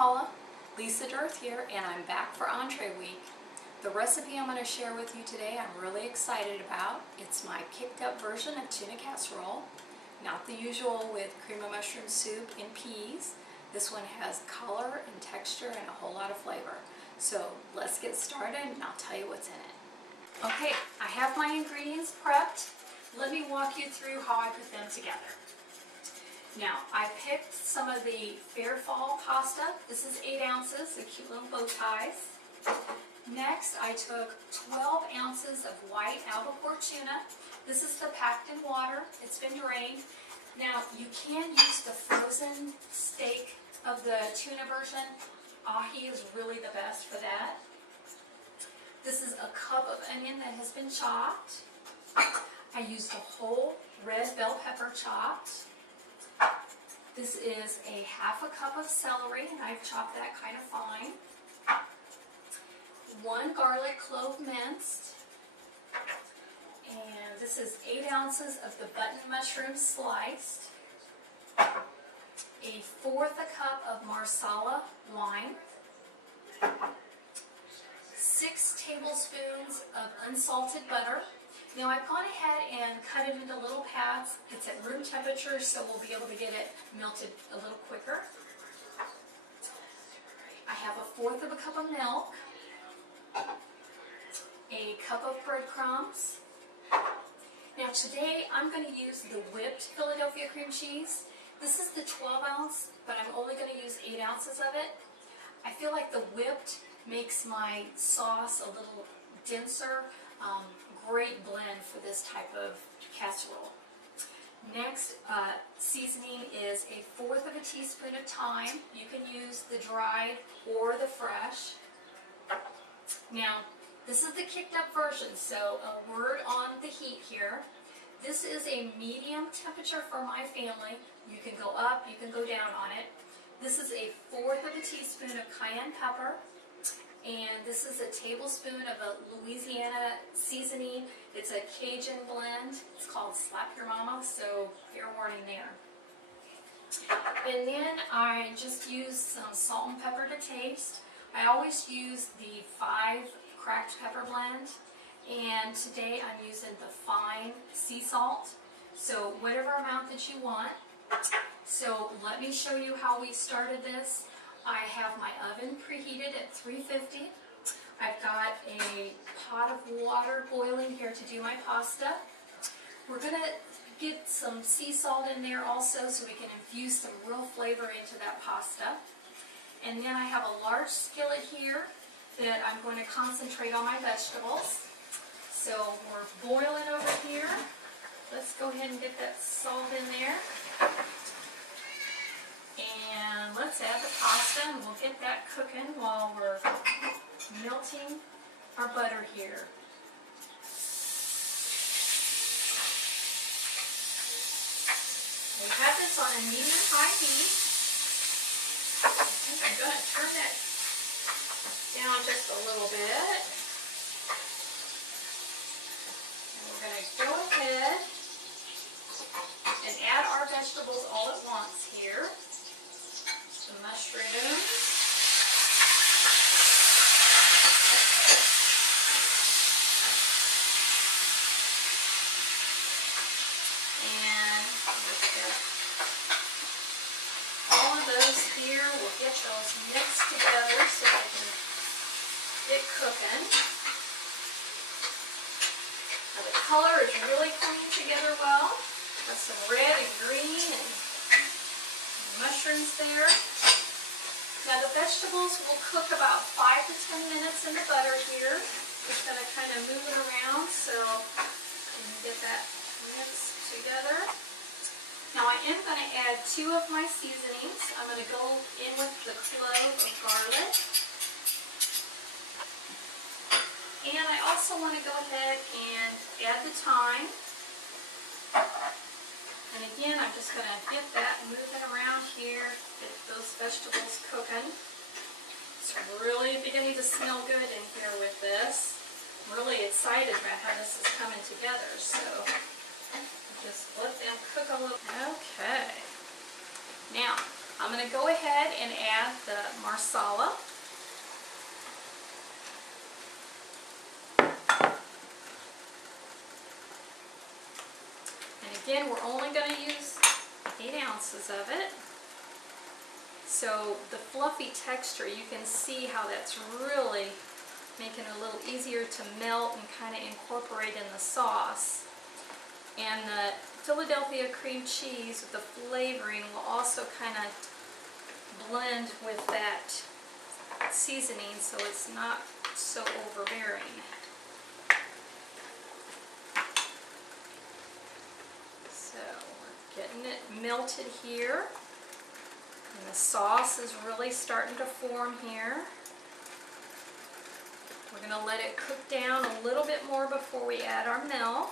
Paula, Lisa Dirth here, and I'm back for Entree Week. The recipe I'm going to share with you today I'm really excited about. It's my kicked up version of tuna casserole. Not the usual with cream of mushroom soup and peas. This one has color and texture and a whole lot of flavor. So let's get started and I'll tell you what's in it. Okay, I have my ingredients prepped. Let me walk you through how I put them together. Now, I picked some of the Fair Fall pasta. This is 8 ounces, the cute little bow ties. Next, I took 12 ounces of white albacore tuna. This is the packed in water. It's been drained. Now, you can use the frozen steak of the tuna version. Ahi is really the best for that. This is a cup of onion that has been chopped. I used a whole red bell pepper chopped. This is a half a cup of celery, and I've chopped that kind of fine. 1 garlic clove minced. And this is 8 ounces of the button mushroom sliced. 1/4 cup of marsala wine. 6 tablespoons of unsalted butter. Now I've gone ahead and cut it into little pads. It's at room temperature, so we'll be able to get it melted a little quicker. I have 1/4 cup of milk, a cup of breadcrumbs. Now today I'm going to use the whipped Philadelphia cream cheese. This is the 12 ounce, but I'm only going to use 8 ounces of it. I feel like the whipped makes my sauce a little denser. Great blend for this type of casserole. Next, seasoning is 1/4 teaspoon of thyme. You can use the dried or the fresh. Now, this is the kicked up version, so a word on the heat here. This is a medium temperature for my family. You can go up, you can go down on it. This is 1/4 teaspoon of cayenne pepper. And this is a tablespoon of a Louisiana seasoning. It's a Cajun blend. It's called Slap Your Mama, so fair warning there. And then I just use some salt and pepper to taste. I always use the 5 cracked pepper blend, and today I'm using the fine sea salt, so whatever amount that you want. So let me show you how we started this. I have my oven preheated at 350. I've got a pot of water boiling here to do my pasta. We're going to get some sea salt in there also so we can infuse some real flavor into that pasta. And then I have a large skillet here that I'm going to concentrate on my vegetables. So we're boiling over here. Let's go ahead and get that salt in there. And let's add the pasta, and we'll get that cooking while we're melting our butter here. We have this on a medium-high heat. I'm going to turn that down just a little bit. And we're going to go ahead and add our vegetables all at once here. The mushrooms, and just get all of those here. We'll get those mixed together so they can get cooking. Now the color is really coming together well. Got some red and green and mushrooms there. Now the vegetables will cook about 5 to 10 minutes in the butter here. Just going to kind of move it around so you can get that mixed together. Now I am going to add 2 of my seasonings. I'm going to go in with the clove of garlic. And I also want to go ahead and add the thyme. And again, I'm just going to get that moving around here, get those vegetables cooking. It's really beginning to smell good in here with this. I'm really excited about how this is coming together, so just let them cook a little. Okay. Now, I'm going to go ahead and add the marsala. And again, we're only going to use 8 ounces of it. So the fluffy texture, you can see how that's really making it a little easier to melt and kind of incorporate in the sauce. And the Philadelphia cream cheese with the flavoring will also kind of blend with that seasoning so it's not so overbearing. So we're getting it melted here. And the sauce is really starting to form here. We're going to let it cook down a little bit more before we add our milk.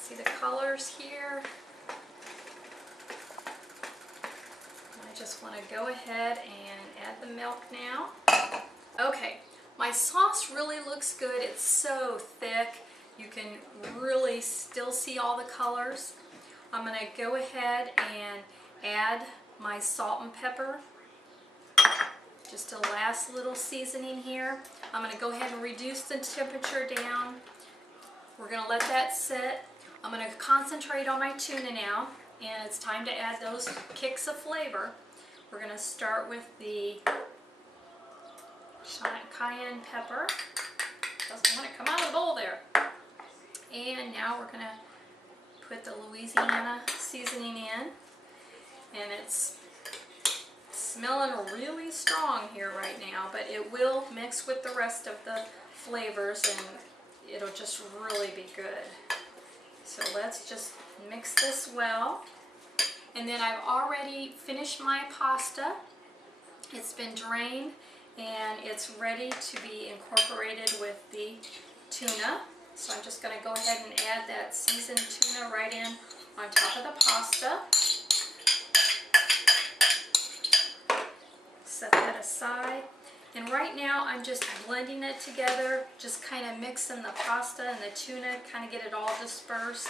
See the colors here? I just want to go ahead and add the milk now. Okay, my sauce really looks good. It's so thick. You can really still see all the colors. I'm going to go ahead and add my salt and pepper. Just a last little seasoning here. I'm going to go ahead and reduce the temperature down. We're going to let that sit. I'm going to concentrate on my tuna now, and it's time to add those kicks of flavor. We're going to start with the cayenne pepper. Doesn't want to come out of the bowl there. And now we're going to put the Louisiana seasoning in, and it's smelling really strong here right now, but it will mix with the rest of the flavors and it'll just really be good. So let's just mix this well. And then I've already finished my pasta. It's been drained and it's ready to be incorporated with the tuna. So I'm just going to go ahead and add that seasoned tuna right in on top of the pasta. Set that aside. And right now I'm just blending it together, just kind of mixing the pasta and the tuna, kind of get it all dispersed.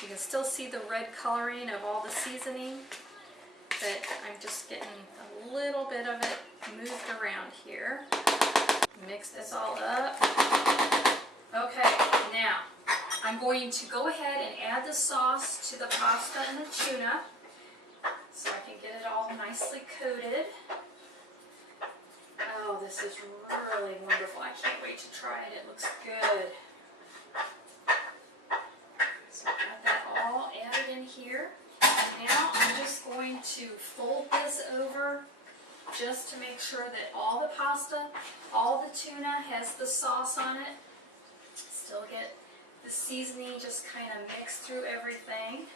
You can still see the red coloring of all the seasoning, but I'm just getting a little bit of it moved around here. Mix this all up. Okay, now I'm going to go ahead and add the sauce to the pasta and the tuna so I can get it all nicely coated. Oh, this is really wonderful. I can't wait to try it. It looks good. So I've got that all added in here. Now I'm just going to fold this over just to make sure that all the pasta, all the tuna has the sauce on it. Still get the seasoning just kind of mixed through everything.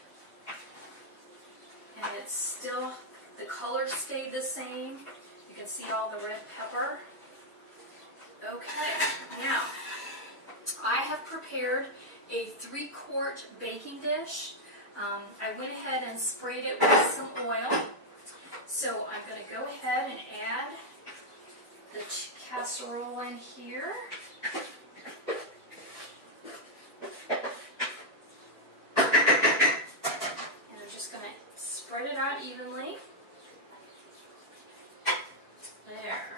And it's still, the colors stayed the same. You can see all the red pepper. Okay, now I have prepared a 3-quart baking dish. I went ahead and sprayed it with some oil. So I'm going to go ahead and add the casserole in here. And I'm just going to spread it out evenly. There.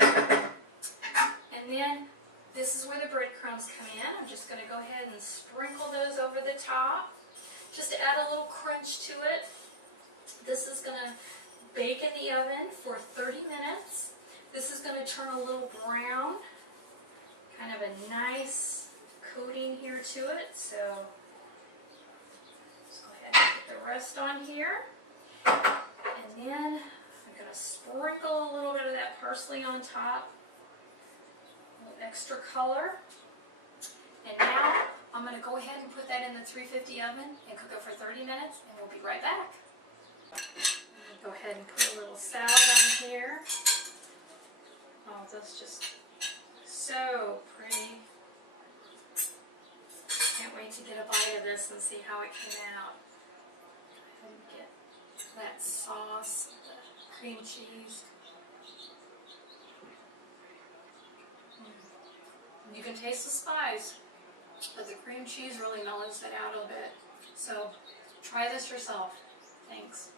And then this is where the breadcrumbs come in. I'm just going to go ahead and sprinkle those over the top, just to add a little crunch to it. This is going to bake in the oven for 30 minutes. This is going to turn a little brown, kind of a nice coating here to it. So let's go ahead and put the rest on here. And then I'm going to sprinkle a little bit of that parsley on top, a little extra color. And now I'm going to go ahead and put that in the 350 oven and cook it for 30 minutes, and we'll be right back. Go ahead and put a little salad on here. Oh, that's just so pretty. Can't wait to get a bite of this and see how it came out. Go ahead and get that sauce, the cream cheese. You can taste the spice, but the cream cheese really mellows it out a bit. So try this yourself. Thanks.